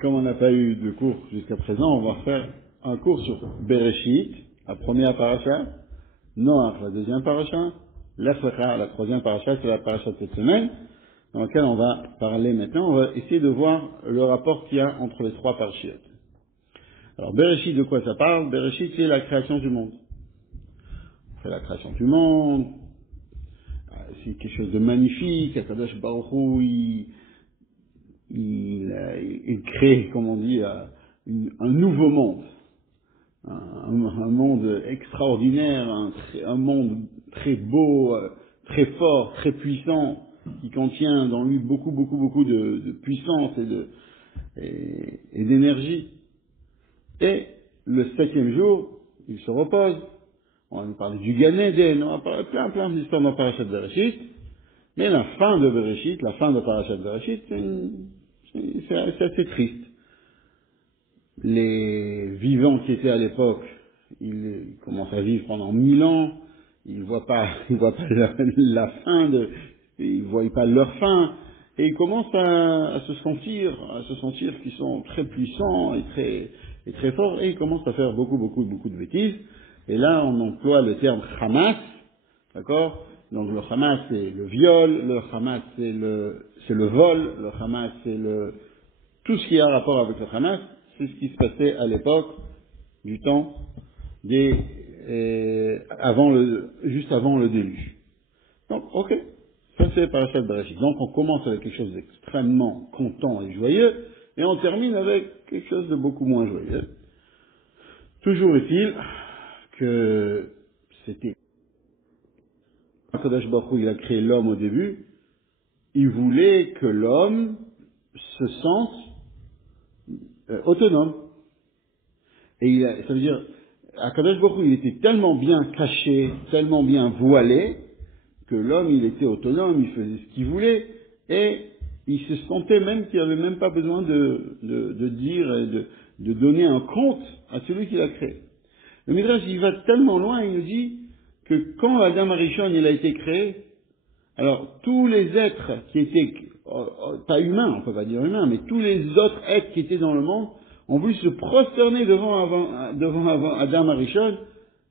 Comme on n'a pas eu de cours jusqu'à présent, on va faire un cours sur Bereshit, la première paracha, Noach, la deuxième paracha, Lech Lecha, la troisième paracha, c'est la paracha de cette semaine, dans laquelle on va parler maintenant. On va essayer de voir le rapport qu'il y a entre les trois parachiotes. Alors, Bereshit, de quoi ça parle? Bereshit, c'est la création du monde. C'est la création du monde, c'est quelque chose de magnifique. Akadosh Baruch Hu, il crée, comme on dit, un nouveau monde. Un monde extraordinaire, un monde très beau, très fort, très puissant, qui contient dans lui beaucoup de puissance et d'énergie. Et le septième jour, il se repose. On va nous parler du Gan Eden, on va parler plein d'histoires dans Parashat Bereshit. Mais la fin de Bereshit, la fin de Parashat Bereshit, c'est assez triste. Les vivants qui étaient à l'époque, ils commencent à vivre pendant 1000 ans, ils voient pas la fin ils voient pas leur fin, et ils commencent à se sentir qu'ils sont très puissants et très forts, et ils commencent à faire beaucoup de bêtises. Et là, on emploie le terme Hamas, d'accord? Donc le Hamas, c'est le viol, le Hamas, c'est le vol, le Hamas, c'est tout ce qui a rapport avec le Hamas, c'est ce qui se passait à l'époque du temps juste avant le déluge. Donc, ok, ça c'est Parashat Bereshit. Donc on commence avec quelque chose d'extrêmement content et joyeux, et on termine avec quelque chose de beaucoup moins joyeux. Toujours est-il que c'était Akadosh Baruch Hu, il a créé l'homme au début, il voulait que l'homme se sente autonome. Et ça veut dire, Akadosh Baruch Hu, il était tellement bien caché, tellement bien voilé, que l'homme, il était autonome, il faisait ce qu'il voulait, et il se sentait même qu'il n'avait même pas besoin de dire et de donner un compte à celui qui l'a créé. Le Midrash, il va tellement loin, il nous dit que quand Adam Arishon, il a été créé, alors tous les êtres qui étaient, pas humains, on peut pas dire humains, mais tous les autres êtres qui étaient dans le monde, ont voulu se prosterner devant Adam Arishon,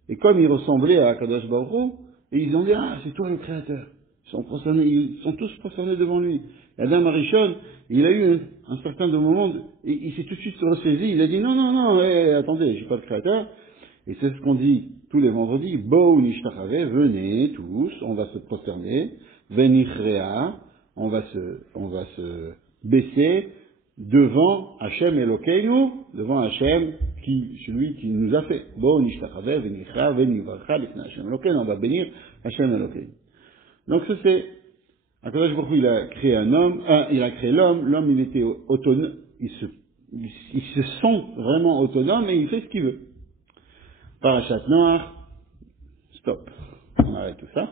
et comme il ressemblait à Akadosh Baruch Hu, et ils ont dit, ah, c'est toi le créateur. Ils sont tous prosternés devant lui. Et Adam Arishon, il a eu un certain moment, et il s'est tout de suite ressaisi, il a dit, non, attendez, je suis pas le créateur. Et c'est ce qu'on dit tous les vendredis, Bo nishtachave, venez tous, on va se prosterner, venichrea, on va se baisser devant Hachem Elokeinu, devant Hachem, celui qui nous a fait. Bo nishtachave, venichrea, venivarcha, l'ifna Hachem Elokeinu, on va bénir Hachem Elokeinu. Donc ça c'est, Akadosh Baruch Hu, il a créé l'homme il était autonome, il se sent vraiment autonome et il fait ce qu'il veut. Parashat Noach, stop, on arrête tout ça,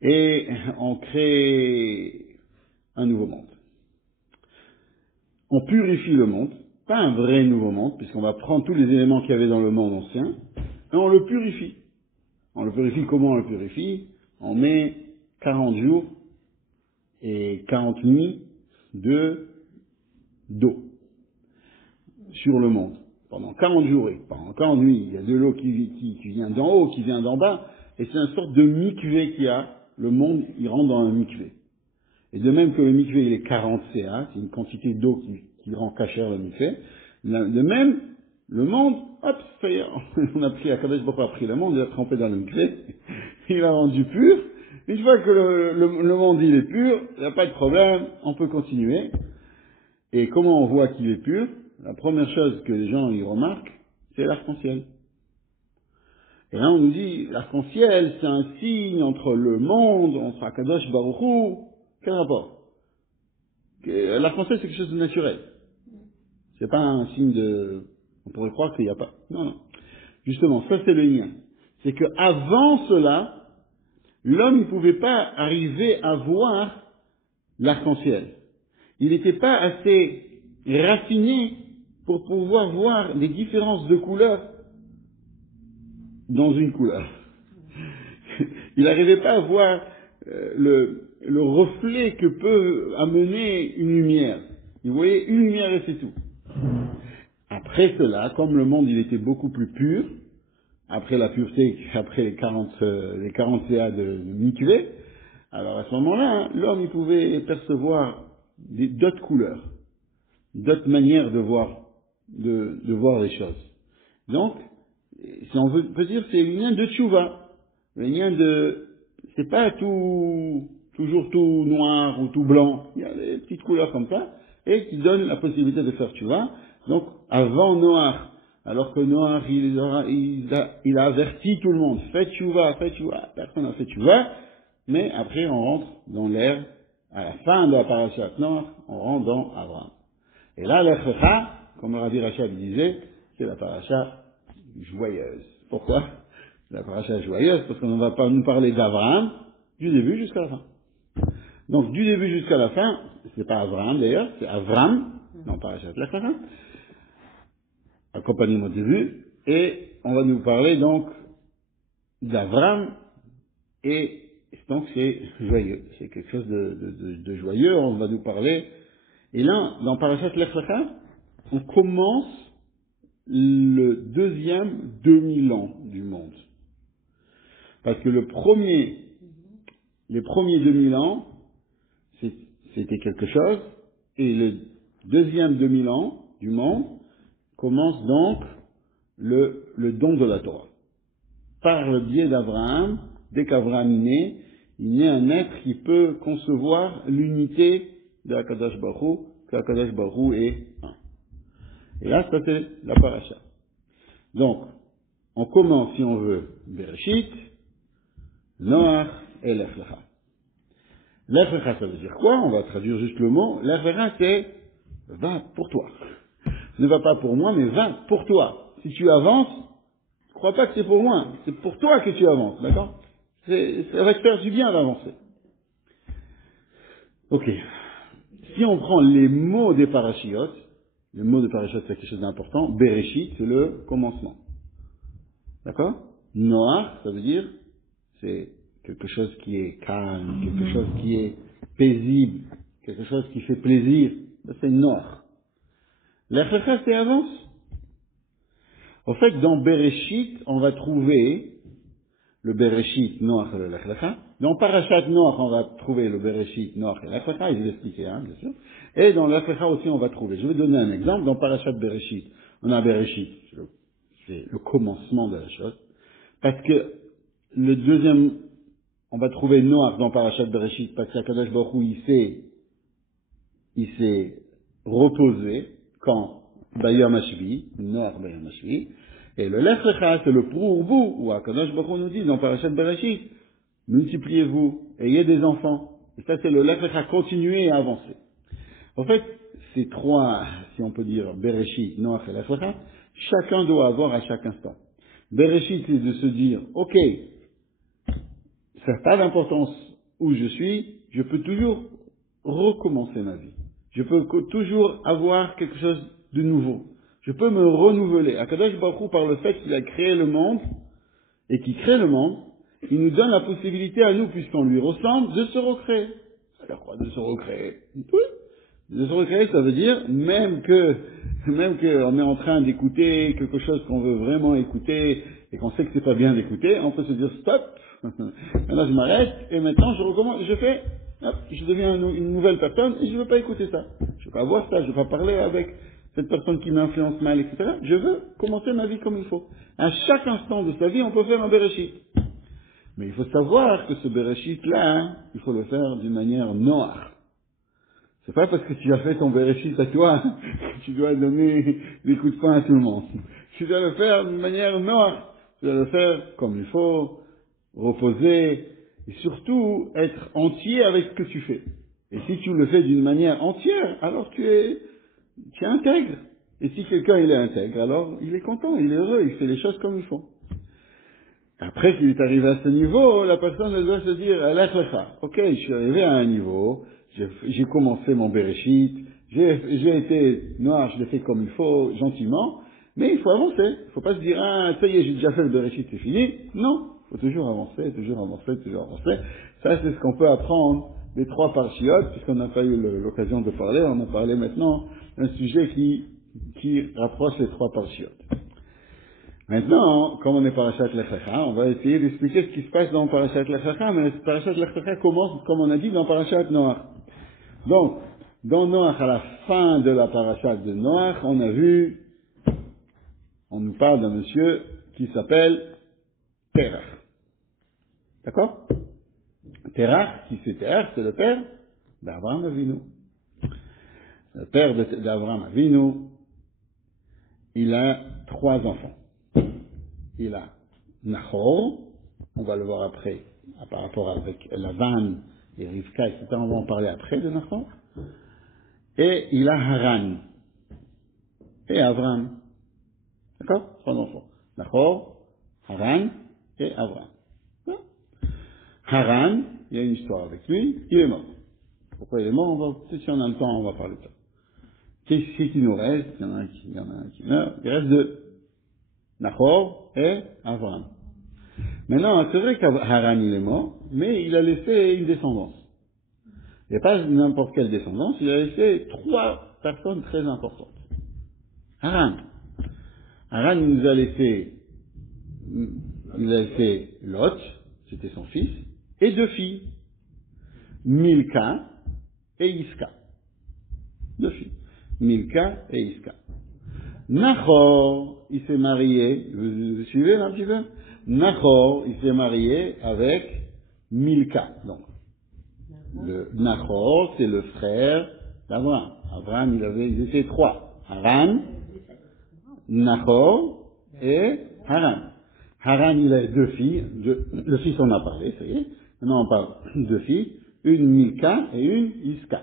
et on crée un nouveau monde. On purifie le monde, pas un vrai nouveau monde, puisqu'on va prendre tous les éléments qu'il y avait dans le monde ancien, et on le purifie. On le purifie, comment on le purifie? On met 40 jours et 40 nuits d'eau sur le monde. Pendant 40 jours et pendant 40 nuits, il y a de l'eau qui vient d'en haut, qui vient d'en bas, et c'est une sorte de mikvé qu'il y a. Le monde, il rentre dans un mikvé. Et de même que le mikvé, il est 40 CA, c'est une quantité d'eau qui rend cachère le mikvé. De même, le monde, hop, ça y est, Akadosh Baruch Hu a pris le monde, il a trempé dans le mikvé, il l'a rendu pur. Une fois que le monde, il est pur, il n'y a pas de problème, on peut continuer. Et comment on voit qu'il est pur? La première chose que les gens y remarquent, c'est l'arc-en-ciel. Et là, on nous dit, l'arc-en-ciel, c'est un signe entre le monde, entre Akadosh Baruch Hu. Quel rapport? L'arc-en-ciel, c'est quelque chose de naturel. C'est pas un signe on pourrait croire qu'il n'y a pas. Non. Justement, ça c'est le lien. C'est que avant cela, l'homme ne pouvait pas arriver à voir l'arc-en-ciel. Il n'était pas assez raffiné pour pouvoir voir les différences de couleurs dans une couleur. Il n'arrivait pas à voir le reflet que peut amener une lumière. il voyait une lumière et c'est tout. Après cela, comme le monde il était beaucoup plus pur, après la pureté, après les 40 CA de Mikvé, alors à ce moment-là, hein, l'homme il pouvait percevoir d'autres couleurs, d'autres manières de voir les choses. Donc, si on peut dire, c'est le lien de tchouva, le lien c'est pas toujours tout noir ou tout blanc, il y a des petites couleurs comme ça, et qui donnent la possibilité de faire tchouva. Donc, avant Noach, alors que Noach, il a averti tout le monde, faites tchouva, personne n'a fait tchouva, mais après on rentre dans l'ère, à la fin de la parashat Noach, on rentre dans Abraham. Et là, l'Ech Lecha, comme le Rabbi Rachab disait, c'est la paracha joyeuse. Pourquoi? La paracha joyeuse, parce qu'on ne va pas nous parler d'Abraham du début jusqu'à la fin. Donc, du début jusqu'à la fin, c'est pas Abraham d'ailleurs, c'est Avram, dans parachat Lech Lecha, accompagnement au début, et on va nous parler donc d'Avram, et donc c'est joyeux, c'est quelque chose de joyeux, on va nous parler. Et là, dans parachat Lech Lecha, on commence le deuxième 2000 ans du monde. Parce que les premiers 2000 ans, c'était quelque chose, et le deuxième 2000 ans du monde commence donc le don de la Torah. Par le biais d'Abraham, dès qu'Abraham est il naît un être qui peut concevoir l'unité de Akadosh Baruch Hu, qu'Akadosh Baruch Hu est un. Et là, ça c'est la paracha. Donc, on commence, si on veut, Bereshit, Noach et Lech Lecha. Lech Lecha, ça veut dire quoi? On va traduire juste le mot. Lech Lecha, c'est va pour toi. Ne va pas pour moi, mais va pour toi. Si tu avances, crois pas que c'est pour moi, c'est pour toi que tu avances, d'accord? Ça va te faire du bien d'avancer. Ok. Si on prend les mots des parachiotes, le mot de parachute, c'est quelque chose d'important. Bereshit, c'est le commencement. D'accord? Noach, ça veut dire, c'est quelque chose qui est calme, quelque chose qui est paisible, quelque chose qui fait plaisir. Ça, c'est Noach. Lech Lecha, c'est avance. En fait, dans Bereshit, on va trouver le Bereshit, Noach et le Lech Lecha. Dans Parashat Noach, on va trouver le Bereshit, Noach et le Lech Lecha, je vais l'expliquer, bien sûr. Et dans le Lech Lecha aussi, on va trouver. Je vais donner un exemple. Dans Parashat Bereshit, on a Bereshit, c'est le commencement de la chose. Parce que le deuxième, on va trouver Noach dans Parashat Bereshit, parce qu'Akadosh Baruch Hu, il s'est reposé quand Bayom Hashvi, Noach Bayom Hashvi, et le Lech Lecha, c'est le pour-vous, où Akadosh Baruch Hu nous dit dans Parashat Bereshit, multipliez-vous, ayez des enfants. Et ça, c'est le Lech Lecha, continuer et avancer. En fait, ces trois, si on peut dire, Bereshit, Noach et Lech Lecha, chacun doit avoir à chaque instant. Bereshit, c'est de se dire, ok, ça n'a pas d'importance où je suis, je peux toujours recommencer ma vie. Je peux toujours avoir quelque chose de nouveau. Je peux me renouveler. Akadosh Baruch Hu, par le fait qu'il a créé le monde, et qu'il crée le monde, il nous donne la possibilité à nous, puisqu'on lui ressemble, de se recréer. Alors quoi, de se recréer? Oui. De se recréer, ça veut dire, même que on est en train d'écouter quelque chose qu'on veut vraiment écouter, et qu'on sait que c'est pas bien d'écouter, on peut se dire stop, maintenant je m'arrête, et maintenant je recommence, je deviens une nouvelle personne, et je veux pas écouter ça. Je veux pas voir ça, je veux pas parler avec cette personne qui m'influence mal, etc. Je veux commencer ma vie comme il faut. À chaque instant de sa vie, on peut faire un Bereshit. Mais il faut savoir que ce Bereshit-là, il faut le faire d'une manière noire. C'est pas parce que tu as fait ton Bereshit à toi que tu dois donner des coups de poing à tout le monde. Tu dois le faire d'une manière noire. Tu dois le faire comme il faut, reposer, et surtout être entier avec ce que tu fais. Et si tu le fais d'une manière entière, alors tu es intègre. Et si quelqu'un il est intègre, alors il est content, il est heureux, il fait les choses comme il faut. Après qu'il est arrivé à ce niveau, la personne elle doit se dire, Lech Lecha. Ok, je suis arrivé à un niveau, j'ai commencé mon Bereshit, j'ai été noir, je l'ai fait comme il faut, gentiment, mais il faut avancer. Il ne faut pas se dire, ah, ça y est, j'ai déjà fait le Bereshit, c'est fini. Non, il faut toujours avancer, toujours avancer, toujours avancer. Ça, c'est ce qu'on peut apprendre les 3 parchiotes, puisqu'on n'a pas eu l'occasion de parler, on a parlé maintenant d'un sujet qui rapproche les 3 parchiotes. Maintenant, comme on est Parashat Lech Lecha, on va essayer d'expliquer ce qui se passe dans Parashat Lech Lecha, mais Parashat Lech Lecha commence, comme on a dit, dans Parashat Noach. Donc, dans Noach, à la fin de la Parashat de Noach, on nous parle d'un monsieur qui s'appelle Terach. D'accord? Terach, qui c'est Terach? C'est le père d'Abraham Avinu. Le père d'Abraham Avinu, il a 3 enfants. Il a Nahor, on va le voir après, par rapport avec Lavan et Rivka, etc. On va en parler après de Nahor. Et il a Haran. Et Abraham. D'accord? 3 enfants. Nahor, Haran et Abraham. Haran, il y a une histoire avec lui, il est mort. Pourquoi il est mort? Peut-être si on a le temps, on va parler de ça. Qu'est-ce qui nous reste? Il y en a un qui meurt. Il reste 2. Nahor et Abraham. Maintenant, c'est vrai qu'Haran il est mort, mais il a laissé une descendance. Il n'y a pas n'importe quelle descendance, il a laissé 3 personnes très importantes. Haran il nous a laissé, Lot, c'était son fils, et 2 filles, Milka et Iska. 2 filles, Milka et Iska. Nahor, il s'est marié, vous suivez là un petit peu? Nahor, il s'est marié avec Milka. Donc, le Nahor, c'est le frère d'Abraham. Abraham, ils étaient 3. Haran, Nahor et Haran. Haran, il a 2 filles. Le fils, on a parlé, ça y est. Maintenant, on parle de 2 filles. Une Milka et une Iska.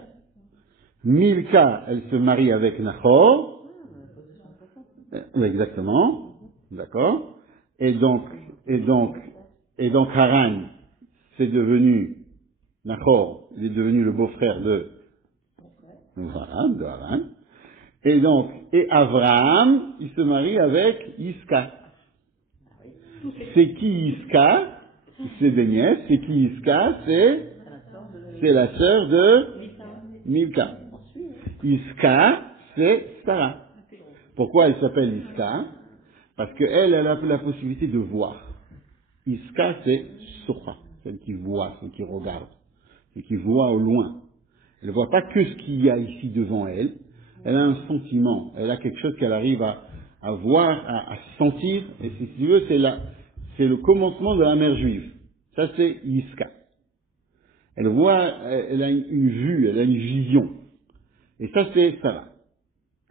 Milka, elle se marie avec Nahor. Exactement. D'accord. Et donc Haran, c'est devenu, Nahor, il est devenu le beau-frère de Haran. Et Abraham, il se marie avec Iska. C'est qui Iska? C'est des nièces. C'est qui Iska? C'est la sœur de Milka. Iska, c'est Sarah. Pourquoi elle s'appelle Iska? Parce qu'elle a la possibilité de voir. Iska, c'est Socha, celle qui voit, celle qui regarde, celle qui voit au loin. Elle ne voit pas que ce qu'il y a ici devant elle. Elle a un sentiment. Elle a quelque chose qu'elle arrive à voir, à sentir. Et si tu veux, c'est le commencement de la mère juive. Ça, c'est Iska. Elle voit, elle a une vue, elle a une vision. Et ça, c'est Sarah.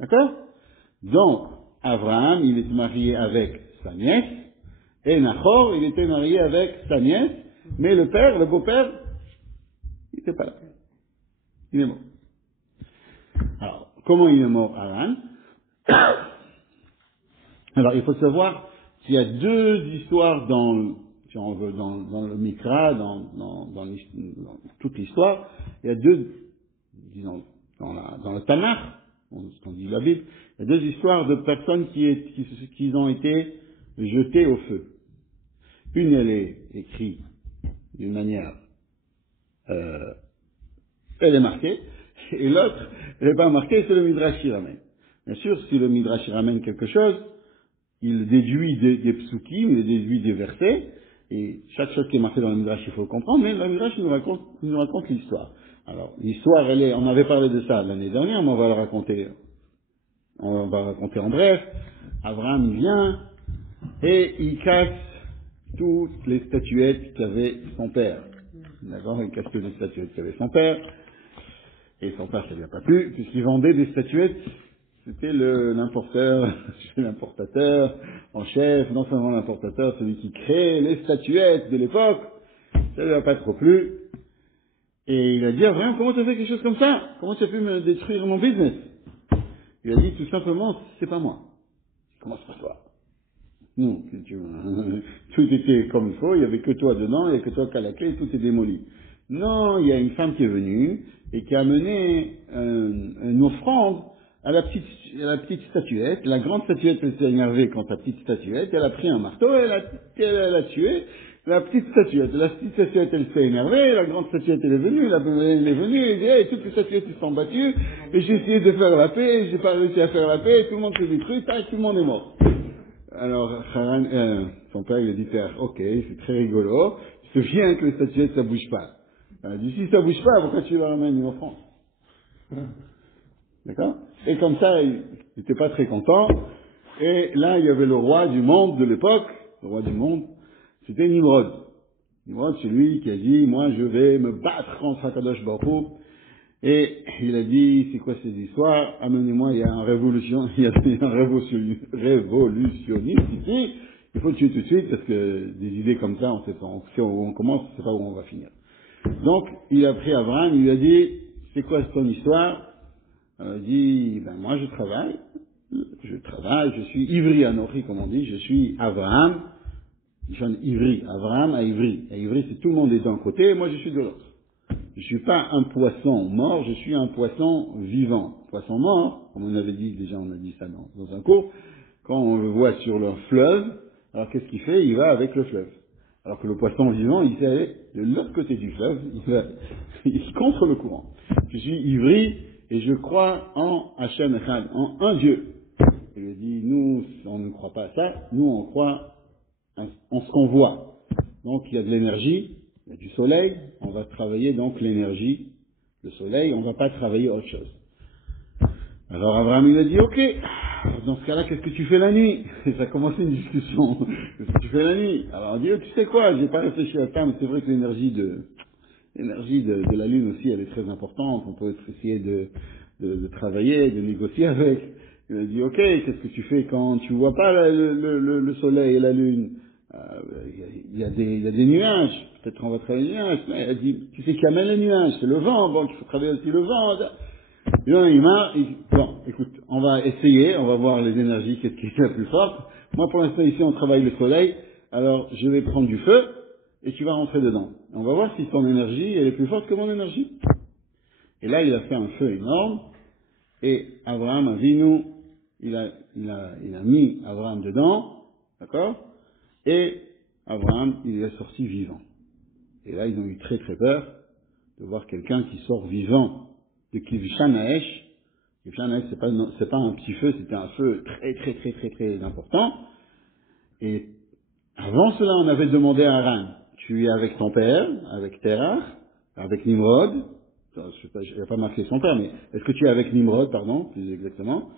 D'accord? Donc, Abraham, il est marié avec sa nièce, et Nahor, il était marié avec sa nièce, mais le beau-père, il n'était pas là. Il est mort. Alors, comment il est mort, Haran? Alors, il faut savoir qu'il y a 2 histoires si on veut, dans le Mikra, dans toute l'histoire. Il y a 2, disons, dans le Tanakh, ce qu'on dit la Bible, il y a 2 histoires de personnes qui ont été jetées au feu. Une, elle est écrite d'une manière, elle est marquée, et l'autre, elle n'est pas marquée, c'est le Midrash qui ramène. Bien sûr, si le Midrash ramène quelque chose, il déduit des psukim, il déduit des versets, et chaque chose qui est marquée dans le Midrash, il faut le comprendre, mais le Midrash nous raconte l'histoire. Alors, l'histoire, on avait parlé de ça l'année dernière, mais on va le raconter. On va raconter en bref. Abraham vient et il casse toutes les statuettes qu'avait son père. D'accord? Il casse toutes les statuettes qu'avait son père. Et son père, ça lui a pas plu, puisqu'il vendait des statuettes. C'était l'importateur en chef, non seulement l'importateur, celui qui crée les statuettes de l'époque. Ça lui a pas trop plu. Et il a dit, Abraham, comment tu as fait quelque chose comme ça? Comment tu as pu me détruire mon business? Il a dit tout simplement, c'est pas moi. Comment c'est pas toi? Non, tout était comme il faut, il y avait que toi dedans, il n'y avait que toi qui as la clé, tout est démoli. Non, il y a une femme qui est venue et qui a amené une offrande à la petite statuette. La grande statuette elle s'est énervée contre la petite statuette, elle a pris un marteau, elle a tué La petite statuette. La petite statuette, elle s'est énervée, la grande statuette, elle est venue, la petite elle est venue, elle dit, hey, toutes les statuettes, ils se sont battues, et j'ai essayé de faire la paix, j'ai pas réussi à faire la paix, tout le monde s'est détruit, tac, tout le monde est mort. Alors, son père, il a dit, père, ok, c'est très rigolo, je te viens que les statuettes, ça bouge pas. Il a dit, si ça bouge pas, pourquoi tu la ramènes en France? D'accord? Et comme ça, il n'était pas très content. Et là, il y avait le roi du monde de l'époque, le roi du monde, c'était Nimrod. Nimrod, c'est lui qui a dit, moi, je vais me battre contre Akadosh Baruch Hu. Et il a dit, c'est quoi ces histoires? Amenez-moi, il y a un révolutionniste ici. Il faut le tuer tout de suite parce que des idées comme ça, on sait pas, si on commence, on sait pas où on va finir. Donc, il a pris Abraham, il lui a dit, c'est quoi ton histoire? Il a dit, ben moi je travaille, je suis Ivri Anochi, comme on dit, je suis Abraham, je suis un Ivri, Abraham à Ivri. Et Ivri, c'est tout le monde est d'un côté, et moi je suis de l'autre. Je suis pas un poisson mort, je suis un poisson vivant. Poisson mort, comme on avait dit, déjà on a dit ça dans un cours, quand on le voit sur le fleuve, alors qu'est-ce qu'il fait? Il va avec le fleuve. Alors que le poisson vivant, il sait aller de l'autre côté du fleuve, il contre le courant. Je suis ivri et je crois en Hachem Echad, en un Dieu. Il lui dit, nous, on ne croit pas à ça, nous on croit en ce qu'on voit. Donc il y a de l'énergie, il y a du soleil, on va travailler donc l'énergie, le soleil, on ne va pas travailler autre chose. Alors Abraham il a dit, ok, dans ce cas-là, qu'est-ce que tu fais la nuit? Et ça a commencé une discussion. Qu'est-ce que tu fais la nuit? Alors il dit, oh, tu sais quoi, j'ai pas réfléchi à ça, mais c'est vrai que l'énergie de la Lune aussi, elle est très importante, on peut essayer de travailler, de négocier avec. Il a dit, ok, qu'est-ce que tu fais quand tu vois pas le soleil et la Lune? Il y a des nuages, peut-être on va travailler les nuages. Il a dit, tu sais qui amène les nuages? C'est le vent, bon, il faut travailler aussi le vent. Et là, bon, écoute, on va essayer, on va voir les énergies, qu'est-ce qui est la plus forte. Moi, pour l'instant, ici, on travaille le soleil, alors je vais prendre du feu, et tu vas rentrer dedans. On va voir si ton énergie, elle est plus forte que mon énergie. Et là, il a fait un feu énorme, et Abraham a vu nous, il a mis Abraham dedans, d'accord? Et Abraham, il est sorti vivant. Et là, ils ont eu très très peur de voir quelqu'un qui sort vivant de Kivshan Haesh. Kivshan Haesh, c'est pas un petit feu, c'était un feu très très très très très important. Et avant cela, on avait demandé à Aran, tu es avec ton père, avec Terach, avec Nimrod, je n'ai pas marqué son père, mais est-ce que tu es avec Nimrod, pardon, plus exactement,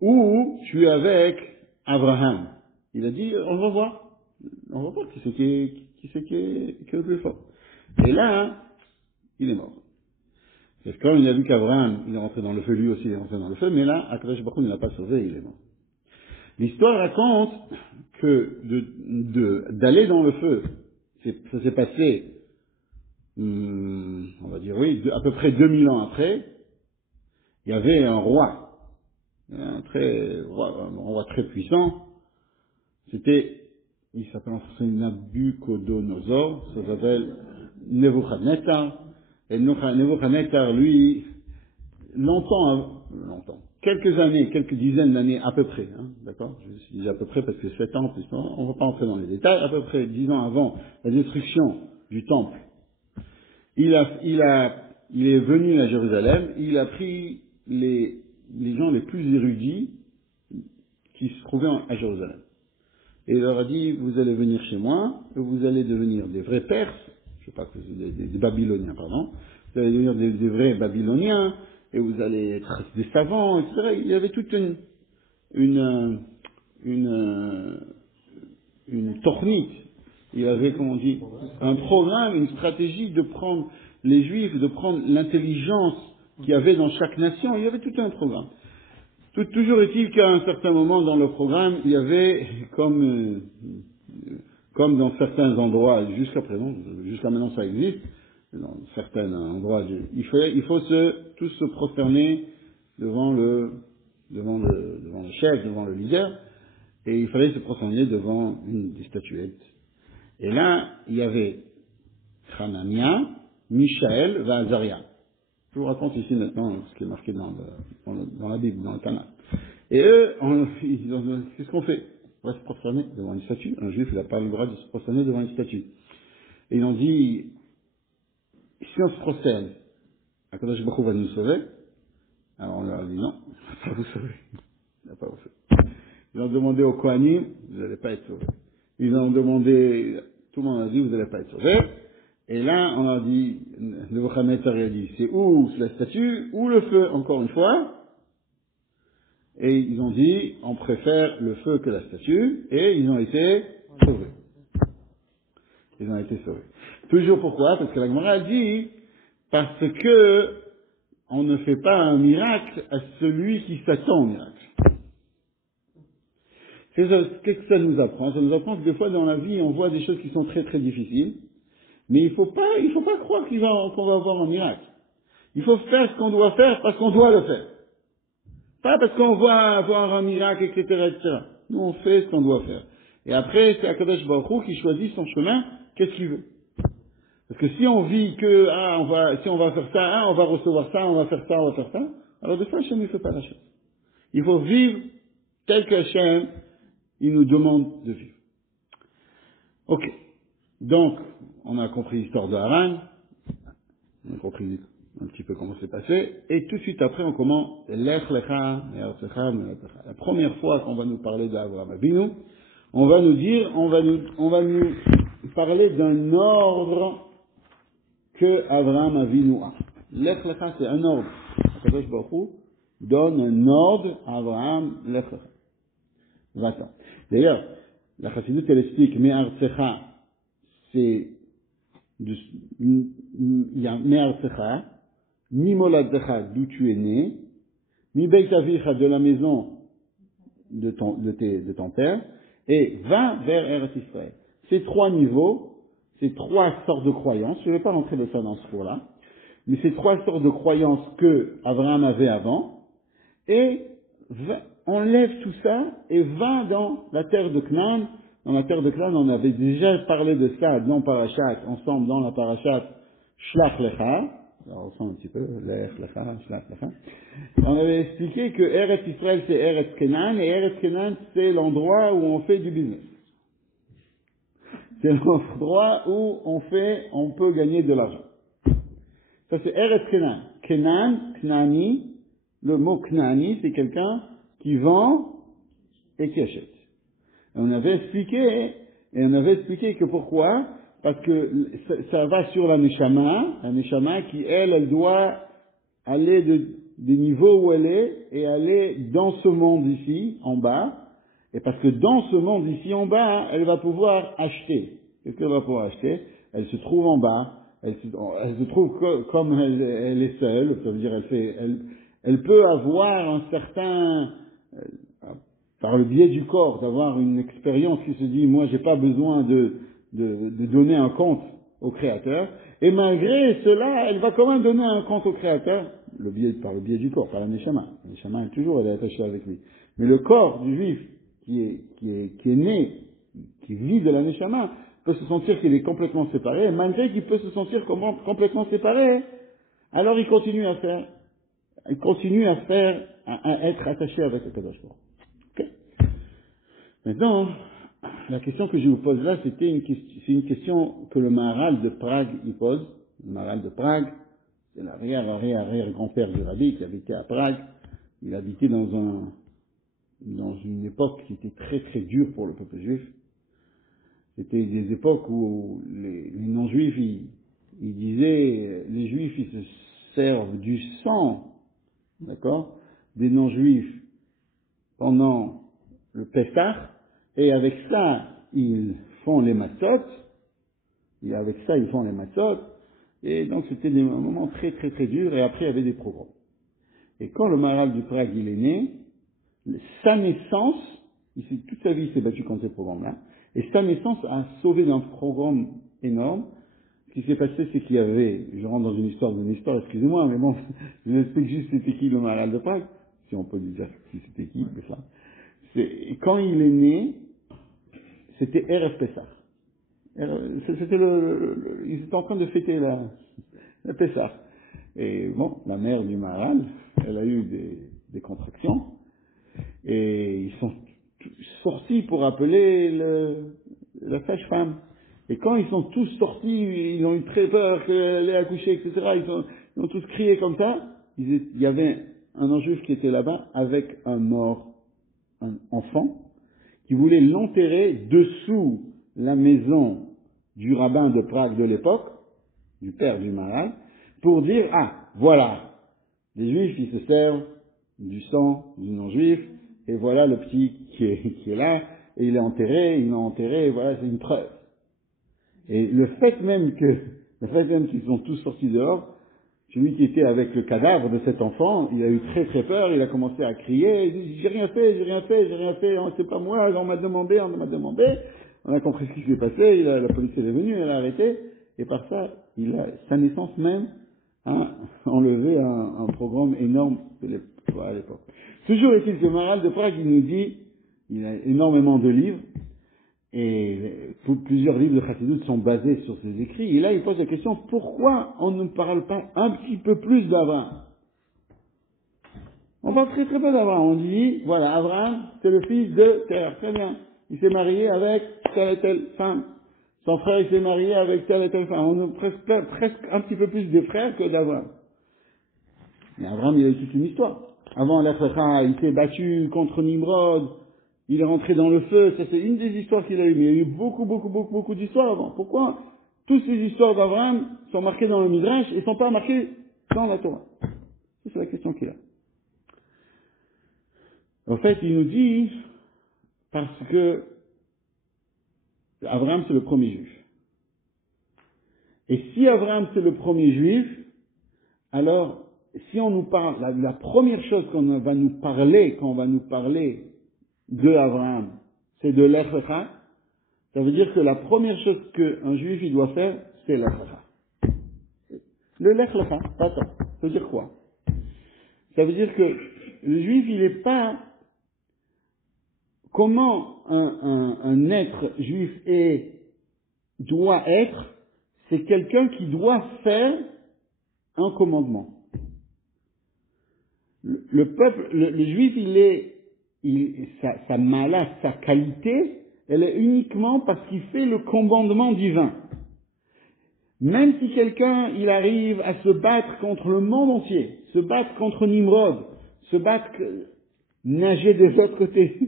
ou tu es avec Abraham? Il a dit, on va voir qui c'est qui est le plus fort. Et là, il est mort. Parce que quand il a vu qu'Abraham, il est rentré dans le feu, lui aussi il est rentré dans le feu, mais là, Akadosh Baruch Hu ne l'a pas sauvé, il est mort. L'histoire raconte que d'aller dans le feu, ça s'est passé, on va dire oui, à peu près 2000 ans après, il y avait un roi, un roi très puissant, il s'appelle en français Nabucodonosor, ça s'appelle Nebuchadnezzar, et Nebuchadnezzar, lui, quelques années, quelques dizaines d'années à peu près, d'accord? Je dis à peu près parce que 7 ans, on ne va pas entrer dans les détails, à peu près 10 ans avant la destruction du temple, il est venu à Jérusalem, il a pris les gens les plus érudits qui se trouvaient à Jérusalem. Et il leur a dit, vous allez venir chez moi, vous allez devenir des vrais Perses, je sais pas, des Babyloniens, pardon, vous allez devenir des vrais Babyloniens, et vous allez être des savants, etc. Il y avait toute une tornite. Il y avait, comment on dit, un programme, une stratégie de prendre les Juifs, de prendre l'intelligence qu'il y avait dans chaque nation. Il y avait tout un programme. Toujours est-il qu'à un certain moment dans le programme, il y avait, comme dans certains endroits, jusqu'à maintenant ça existe, dans certains endroits, il faut tous se prosterner devant le chef, devant le leader, et il fallait se prosterner devant une des statuettes. Et là, il y avait Hanania, Michaël, Vazaria. Je vous raconte ici maintenant ce qui est marqué dans la Bible, dans le Tanakh. Et eux, qu'est-ce qu'on fait? On va se prosterner devant une statue. Un juif, il n'a pas le droit de se prosterner devant une statue. Et ils ont dit, si on se prosterne, Akadosh Baruch Hu va nous sauver. Alors on leur a dit non, il ne va pas vous sauver. Il va pas vous sauver. Ils ont demandé aux Kohanim, vous n'allez pas être sauvés. Ils ont demandé, tout le monde a dit, vous n'allez pas être sauvés. Et là, on a dit, le Nebuchadnezzar a dit, c'est ou la statue, ou le feu, encore une fois. Et ils ont dit, on préfère le feu que la statue, et ils ont été sauvés. Ils ont été sauvés. Toujours pourquoi? Parce que la Gemara a dit, parce que on ne fait pas un miracle à celui qui s'attend au miracle. Qu'est-ce que ça nous apprend? Ça nous apprend que des fois dans la vie, on voit des choses qui sont très très difficiles, mais il faut pas croire qu'on va avoir un miracle. Il faut faire ce qu'on doit faire parce qu'on doit le faire. Pas parce qu'on va avoir un miracle, etc., etc. Nous, on fait ce qu'on doit faire. Et après, c'est Akadosh Baruch Hu qui choisit son chemin, qu'est-ce qu'il veut. Parce que si on vit que, si on va faire ça, on va recevoir ça, on va faire ça, on va faire ça, alors des fois, Hachem ne fait pas la chose. Il faut vivre tel que Hachem, il nous demande de vivre. Ok. Donc, on a compris l'histoire de Haran, on a compris un petit peu comment c'est passé, et tout de suite après, on commence Lech Lecha, Me'artzecha, Me'artzecha. La première fois qu'on va nous parler d'Avraham Avinu, on va nous parler d'un ordre que Avraham Avinu a. Lech Lecha, c'est un ordre. Akadosh Baruch Hu donne un ordre à Avraham, Lech Lecha. Va-t'en. D'ailleurs, la Chassidut, elle explique, Me'artzecha, c'est il y a Me'artzecha, Mi Moladzecha, d'où tu es né, Mi Beit Avicha, de la maison de ton père, et va vers Eretz Israël. Ces trois niveaux, ces trois sortes de croyances, je ne vais pas rentrer de ça dans ce cours-là, mais ces trois sortes de croyances que Abraham avait avant, et enlève tout ça et va dans la terre de Canaan. Dans la terre de Canaan, on avait déjà parlé de ça dans Parashat, ensemble dans la Parashat Shlach Lecha. Ça ressemble un petit peu, Lech Lecha, Shlach Lecha. On avait expliqué que Eretz Israël c'est Eretz Canaan, et Eretz Canaan c'est l'endroit où on fait du business. C'est l'endroit où on peut gagner de l'argent. Ça c'est Eretz Canaan. Canaan, Knaani, le mot Knaani c'est quelqu'un qui vend et qui achète. Et on avait expliqué que pourquoi? Parce que ça va sur la Neshama qui, elle doit aller des niveaux où elle est et aller dans ce monde ici, en bas. Et parce que dans ce monde ici, en bas, elle va pouvoir acheter. Qu'est-ce qu'elle va pouvoir acheter? Elle se trouve en bas. Elle se trouve comme elle est seule. Ça veut dire, elle peut avoir un certain, par le biais du corps, d'avoir une expérience qui se dit, moi, j'ai pas besoin de donner un compte au Créateur, et malgré cela, elle va quand même donner un compte au Créateur, par le biais du corps, par la Neshama. La Neshama, elle est attachée avec lui. Mais le corps du Juif, qui est né, qui vit de la Neshama, peut se sentir qu'il est complètement séparé, et malgré qu'il peut se sentir complètement séparé, alors il continue à être attaché avec le Kadosh Baruch Hu. Okay. Maintenant, la question que je vous pose là, c'est une question que le Maharal de Prague y pose. Le Maharal de Prague, c'est l'arrière-grand-père du Rabbi qui habitait à Prague. Il habitait dans une époque qui était très très dure pour le peuple juif. C'était des époques où les non-juifs, ils disaient, les juifs, ils se servent du sang, d'accord, des non-juifs pendant le Pessah, et avec ça, ils font les matzot, et donc c'était des moments très très très durs, et après il y avait des pogroms. Et quand le Maharal du Prague, il est né, sa naissance, toute sa vie il s'est battu contre ces pogroms-là, et sa naissance a sauvé d'un pogrom énorme. Ce qui s'est passé, c'est qu'il y avait, je rentre dans une histoire, excusez-moi, mais bon, je vous explique juste c'était qui le Maharal de Prague, si on peut dire si c'était qui, c'est ça. Quand il est né, c'était Erev Pessah. Ils étaient en train de fêter la Pessah. Et bon, la mère du Maharal, elle a eu des contractions, et ils sont sortis pour appeler la sage-femme. Et quand ils sont tous sortis, ils ont eu très peur qu'elle ait accouché, etc., ils ont tous crié comme ça, il y avait un non-juif qui était là-bas avec un mort, un enfant, qui voulait l'enterrer dessous la maison du rabbin de Prague de l'époque, du père du Maharal, pour dire, ah, voilà, les juifs, ils se servent du sang du non-juif, et voilà le petit qui est là, et il est enterré, ils l'ont enterré, et voilà, c'est une preuve. Et le fait même qu'ils sont tous sortis dehors, celui qui était avec le cadavre de cet enfant, il a eu très très peur, il a commencé à crier, il dit, j'ai rien fait, oh, c'est pas moi, on m'a demandé, on a compris ce qui s'est passé, la police est venue, elle a arrêté, et par ça, sa naissance même a enlevé un programme énorme à l'époque. Toujours est-il que Maharal de Prague, il nous dit, il a énormément de livres, et plusieurs livres de Chassidut sont basés sur ses écrits. Et là, il pose la question, pourquoi on ne parle pas un petit peu plus d'Abraham? On parle très très peu d'Abraham. On dit, voilà, Abraham, c'est le fils de Terre. Très bien. Il s'est marié avec telle et telle femme. Son frère, il s'est marié avec telle et telle femme. On a presque un petit peu plus de frères que d'Abraham. Mais Abraham, il a eu toute une histoire. Avant l'Echlecha, il s'est battu contre Nimrod. Il est rentré dans le feu, ça c'est une des histoires qu'il a eues, mais il y a eu beaucoup d'histoires avant. Pourquoi toutes ces histoires d'Abraham sont marquées dans le Midrash et ne sont pas marquées dans la Torah? C'est la question qu'il a. En fait, il nous dit, parce que Abraham c'est le premier juif. Et si Abraham c'est le premier juif, alors si on nous parle, la première chose qu'on va nous parler, quand on va nous parler de Abraham, c'est de l'Ech Lecha. Ça veut dire que la première chose qu'un juif il doit faire, c'est l'Ech Lecha. Le Lech Lecha, attends, ça veut dire quoi? Ça veut dire que le juif il n'est pas comment un être juif doit être, c'est quelqu'un qui doit faire un commandement. Le peuple, le juif sa mala, sa qualité, elle est uniquement parce qu'il fait le commandement divin. Même si quelqu'un, il arrive à se battre contre le monde entier, se battre contre Nimrod, nager de l'autre côté,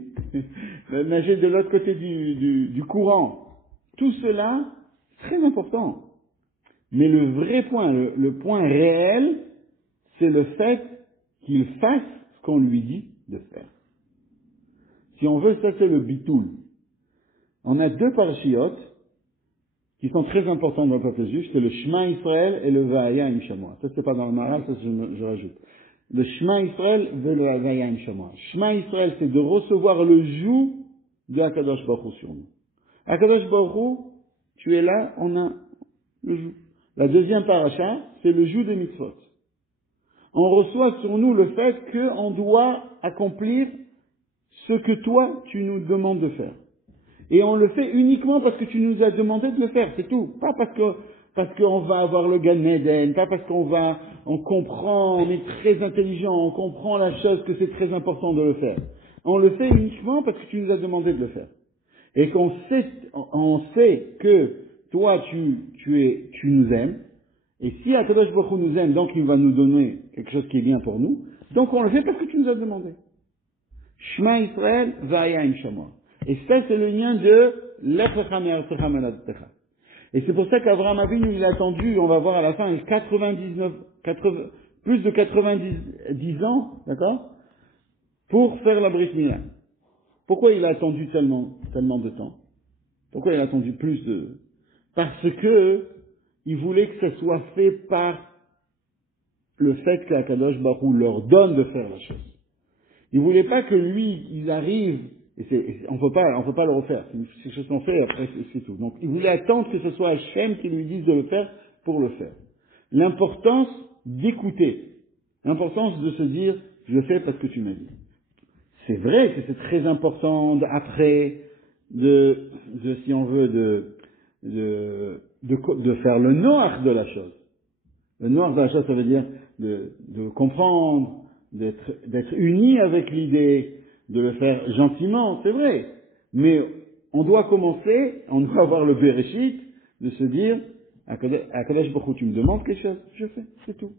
nager de l'autre côté du courant, tout cela, c'est très important. Mais le vrai point, le point réel, c'est le fait qu'il fasse ce qu'on lui dit de faire. Si on veut, ça c'est le bitoul. On a deux parashiyot qui sont très importants dans le peuple juif, c'est le Shema Israël et le Va'aya im Shamoa. Ça c'est pas dans le Maharal, ça je rajoute. Le Shema Israël et le Va'aya im Shamoa. Shema Israël, c'est de recevoir le joug de Akadosh Baruch Hu sur nous. Akadosh Baruch Hu, tu es là, on a le joug. La deuxième paracha, c'est le joug des mitzvot. On reçoit sur nous le fait qu'on doit accomplir ce que toi, tu nous demandes de faire. Et on le fait uniquement parce que tu nous as demandé de le faire, c'est tout. Pas parce qu'on va avoir le Gan Eden, pas parce on comprend, on est très intelligent, on comprend la chose que c'est très important de le faire. On le fait uniquement parce que tu nous as demandé de le faire. Et on sait que toi, tu nous aimes, et si Akadosh Baruch Hu nous aime, donc il va nous donner quelque chose qui est bien pour nous, donc on le fait parce que tu nous as demandé. Shema Israël, Va'aya im Shamoa. Et ça, c'est le lien de Lech Lecha me'artzecha me'moladtecha. Et c'est pour ça qu'Abraham Avinu, il a attendu, on va voir à la fin, plus de 90 ans, d'accord, pour faire la Brit Mila. Pourquoi il a attendu tellement de temps? Pourquoi il a attendu parce que il voulait que ça soit fait par le fait qu'Akadosh Baruch Hu leur donne de faire la chose. Il voulait pas que lui, il arrive, on peut pas le refaire. C'est quelque chose qu'on fait, après c'est tout. Donc, il voulait attendre que ce soit Hachem qui lui dise de le faire pour le faire. L'importance d'écouter. L'importance de se dire, je le fais parce que tu m'as dit. C'est vrai que c'est très important après si on veut, de faire le noir de la chose. Le noir de la chose, ça veut dire de comprendre, d'être uni avec l'idée, de le faire gentiment, c'est vrai. Mais on doit commencer, on doit avoir le Bereshit, de se dire, à Kadosh Baruch Hu, tu me demandes quelque chose, je fais, c'est tout.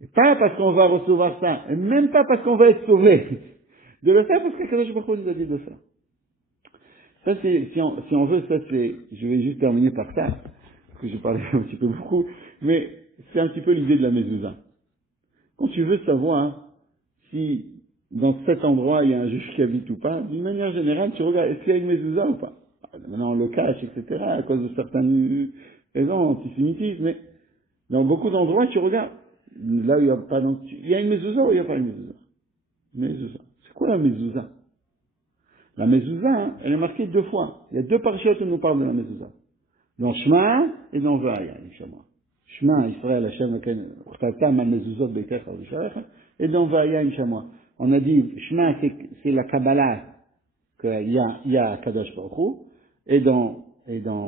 Et pas parce qu'on va recevoir ça, et même pas parce qu'on va être sauvé, de le faire parce que Kadosh Baruch Hu nous a dit de le faire. Ça c'est, si on veut, ça c'est, je vais juste terminer par ça, parce que j'ai parlé un petit peu beaucoup, mais c'est un petit peu l'idée de la mezouza. Quand tu veux savoir si dans cet endroit il y a un juif qui habite ou pas, d'une manière générale, tu regardes, est-ce qu'il y a une mezouza ou pas? Maintenant on le cache, etc., à cause de certaines raisons, antisémitisme, mais dans beaucoup d'endroits, tu regardes, là où il n'y a pas, il y a une mezouza ou il n'y a pas une mezouza? Mezouza. C'est quoi la mezouza? La mezouza, hein, elle est marquée 2 fois. Il y a 2 parachutes où on nous parle de la mezouza. Dans Shema et dans Vaya, Shema. Shema, Israël, Hashem, Uchtatam, al-mezuzot, Beitecha, Visharecha, et dans Vaya, Shema. On a dit, Shema, c'est la Kabbalah, qu'il y a Kadosh Baruch Hu, et dans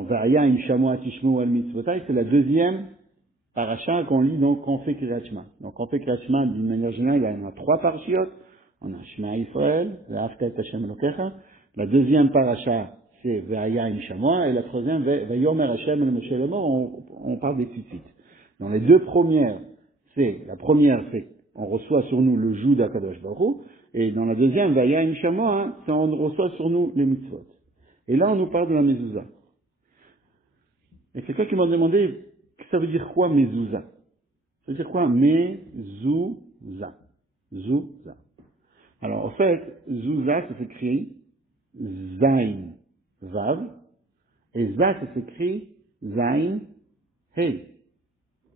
Vaya, Shema, Tishmu, al-mitzvotai, c'est la deuxième paracha qu'on lit, donc, qu'on fait Kriyat Shema. Donc, on fait Kriyat Shema, d'une manière générale, il y en a 3 parachutes. On a Shema Israël, Ve'afta et Hashem Elokecha. La deuxième paracha, c'est Ve'aya im Shamoa, et la troisième, Ve'yomer Hashem el Moshe Lemor, on parle des tzitzit. Dans les 2 premières, la première, c'est, on reçoit sur nous le joug d'Akadosh Baruch Hu, et dans la deuxième, Ve'aya im Shamoa, c'est on reçoit sur nous les mitzvot. Et là, on nous parle de la mezouza. Et quelqu'un qui m'a demandé, ça veut dire quoi mezouza? Ça veut dire quoi mezouza? Zouza. Alors, en fait, Zouza, ça s'écrit Zain Vav, et Za, ça s'écrit Zain Hey.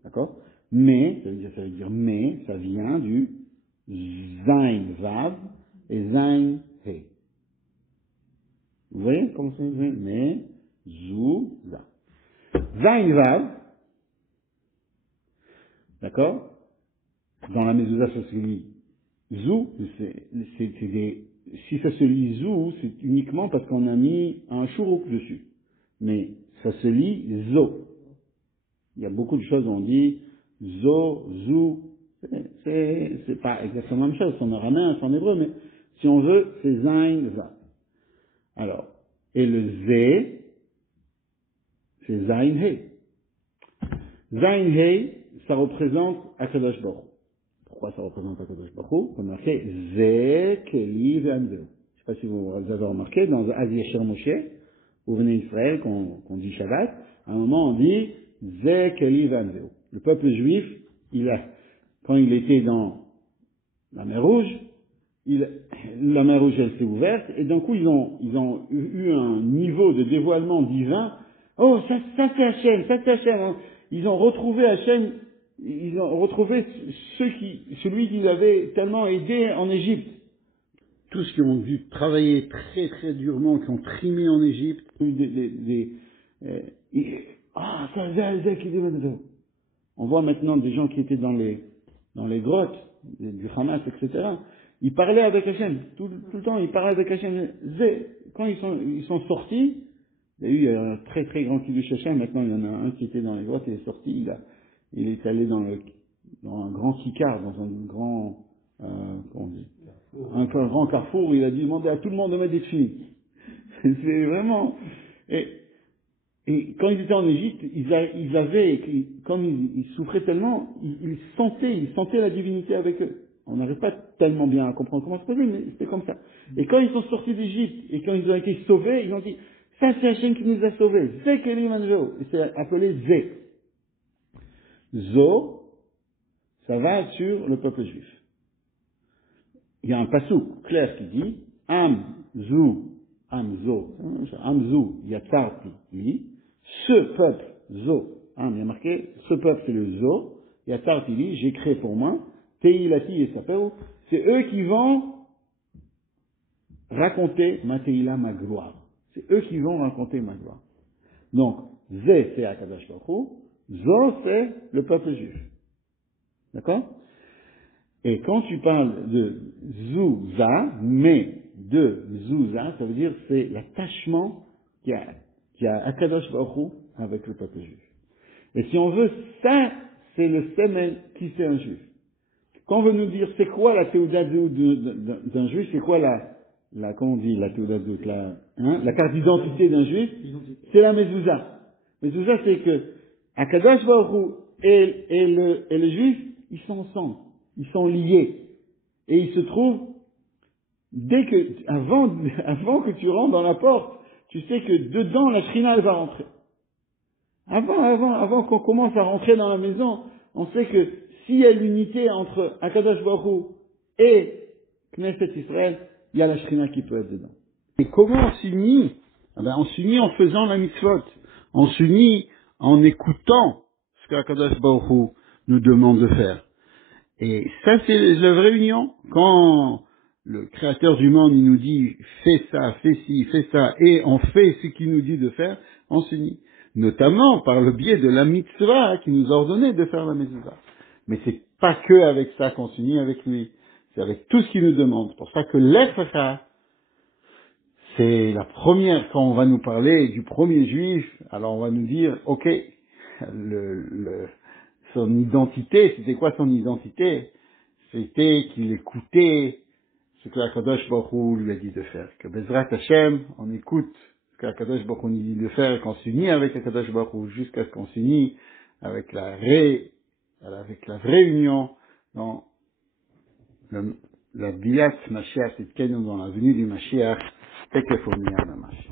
D'accord? Mais, ça veut dire mais, ça vient du Zain Vav et Zain Hey. Vous voyez comment ça s'écrit? Mais, Zouza. Zain Vav, d'accord? Dans la mezouza, ça se lit Zou, si ça se lit Zou, c'est uniquement parce qu'on a mis un chourouk dessus. Mais ça se lit Zo. Il y a beaucoup de choses où on dit Zo, Zou. C'est pas exactement la même chose. C'est en araméen, c'est en hébreu, mais si on veut, c'est Zain, Va. Alors, et le Zé, c'est Zain, He. Zain, He, ça représente Akadosh Baruch. Pourquoi ça représente Akadosh Baruch Hu? On a marqué Zé, Keli, Ve'amzeu. Je ne sais pas si vous avez remarqué, dans Az Yasher Moshe, où venez Israël, qu'on dit Shabbat, à un moment on dit Zé, Keli, Ve'amzeu. Le peuple juif, quand il était dans la mer Rouge, la mer Rouge elle s'est ouverte, et d'un coup ils ont eu un niveau de dévoilement divin. Oh, ça c'est Hachem, ça c'est Hachem. Ils ont retrouvé Hachem. Ils ont retrouvé celui qui les avait tellement aidé en Égypte. Tous qui ont dû travailler très très durement, qui ont trimé en Égypte, on voit maintenant des gens qui étaient dans les grottes du Hamas, etc. Ils parlaient avec Hachem, tout le temps ils parlaient avec Hachem. Quand ils sont sortis, il y a eu un très très grand kiddush Hachem, maintenant il y en a un qui était dans les grottes et est sorti, il est allé dans un grand kikar, dans un grand, comment on dit, un grand carrefour, il a demandé à tout le monde de mettre des tefilines. C'est vraiment, et quand ils étaient en Égypte, ils avaient, comme ils souffraient tellement, ils sentaient la divinité avec eux. On n'arrive pas tellement bien à comprendre comment c'est possible, mais c'était comme ça. Et quand ils sont sortis d'Égypte, et quand ils ont été sauvés, ils ont dit, ça c'est Hachem qui nous a sauvés, Zé Keli Manjo, et c'est appelé Zé. Zo, ça va sur le peuple juif. Il y a un passouk clair qui dit Am Zo, Yatarti li. Ce peuple, Zo, il y a marqué, ce peuple c'est le Zo, Yatarti li, j'ai créé pour moi, Teilati et Sapeo, c'est eux qui vont raconter ma Teila, ma gloire. C'est eux qui vont raconter ma gloire. Donc, Zé c'est Akadosh Baruch Hu, Zo c'est le peuple juif. D'accord? Et quand tu parles de Zouza, mais de Zouza, ça veut dire c'est l'attachement qu'il y a Akadosh Baruch Hu avec le peuple juif. Et si on veut, ça, c'est le semen qui c'est un juif. Quand on veut nous dire c'est quoi la Théouda d'un juif, c'est quoi comment on dit la Théouda la carte d'identité d'un juif, c'est la Mezouza. Mais tout ça, c'est que Akadosh Baruch Hu et le juif, ils sont ensemble. Ils sont liés. Et ils se trouvent, avant que tu rentres dans la porte, tu sais que dedans, la Shrina, elle va rentrer. Avant qu'on commence à rentrer dans la maison, on sait que s'il y a l'unité entre Akadosh Baruch Hu et Knesset Israël, il y a la Shrina qui peut être dedans. Et comment on s'unit? On s'unit en faisant la mitzvot. On s'unit en écoutant ce qu'Akadosh Baruch Hu nous demande de faire. Et ça, c'est la vraie union. Quand le créateur du monde, il nous dit, fais ça, fais ci, fais ça, et on fait ce qu'il nous dit de faire, on s'unit. Notamment par le biais de la mitzvah qui nous a ordonné de faire la mitzvah. Mais c'est pas que avec ça qu'on s'unit avec lui. C'est avec tout ce qu'il nous demande. C'est pour ça que l'Ephra, c'est la première, quand on va nous parler du premier juif, alors on va nous dire, ok, son identité, c'était quoi son identité? C'était qu'il écoutait ce que Akadosh Baruch Hu lui a dit de faire. Que Bezrat Hashem, on écoute ce qu'Akadosh Baruch Hu nous dit de faire et qu'on s'unit avec Akadosh Baruch Hu jusqu'à ce qu'on s'unit avec la vraie union dans la Biat Mashiach, c'est dans la venue du Mashiach, Tekef Omnia Mamash.